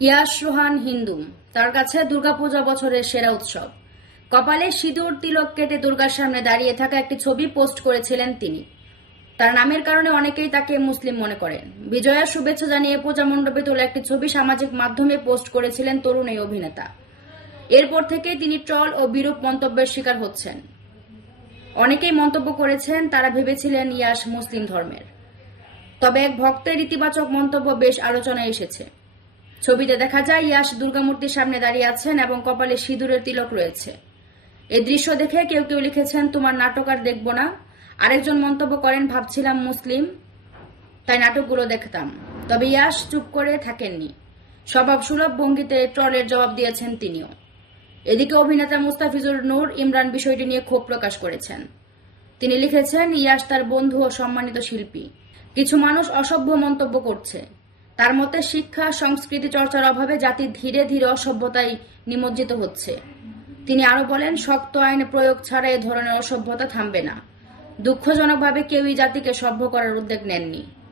ইয়াশ রোহান হিন্দু, তার কাছে দুর্গাপূজা বছরের সেরা উৎসব। কপালে সিঁদুর তিলক কেটে দুর্গার সামনে দাঁড়িয়ে থাকা একটি ছবি পোস্ট করেছিলেন তিনি। তার নামের কারণে অনেকেই তাকে মুসলিম মনে করেন। বিজয়ার শুভেচ্ছা জানিয়ে পূজা মণ্ডপে তোলা একটি ছবি সামাজিক মাধ্যমে পোস্ট করেছিলেন তরুণ এই অভিনেতা। এরপর থেকেই তিনি ট্রল ও বিরূপ মন্তব্যের শিকার হচ্ছেন। অনেকেই মন্তব্য করেছেন তারা ভেবেছিলেন ইয়াশ মুসলিম ধর্মের। তবে এক ভক্তের ইতিবাচক মন্তব্য বেশ আলোচনায় এসেছে। ছবিতে দেখা যায় ইয়াশ দুর্গামূর্তির সামনে দাঁড়িয়ে আছেন এবং কপালে সিঁদুরের তিলক রয়েছে। এই দৃশ্য দেখে কেউ কেউ লিখেছেন, তোমার নাটক আর দেখব না। আরেকজন মন্তব্য করেন, ভাবছিলাম মুসলিম তাই নাটকগুলো দেখতাম। তবে ইয়াশ চুপ করে থাকেননি, স্বভাব সুলভ ভঙ্গিতে ট্রলের জবাব দিয়েছেন তিনিও। এদিকে অভিনেতা মুস্তাফিজুর নূর ইমরান বিষয়টি নিয়ে ক্ষোভ প্রকাশ করেছেন। তিনি লিখেছেন, ইয়াশ তার বন্ধু ও সম্মানিত শিল্পী। কিছু মানুষ অসভ্য মন্তব্য করছে। তার মতে শিক্ষা সংস্কৃতি চর্চার অভাবে জাতি ধীরে ধীরে অসভ্যতায় নিমজ্জিত হচ্ছে। তিনি আরো বলেন, শক্ত আইন প্রয়োগ ছাড়া এ ধরনের অসভ্যতা থামবে না। দুঃখজনকভাবে কেউই জাতিকে সভ্য করার উদ্যোগ নেননি।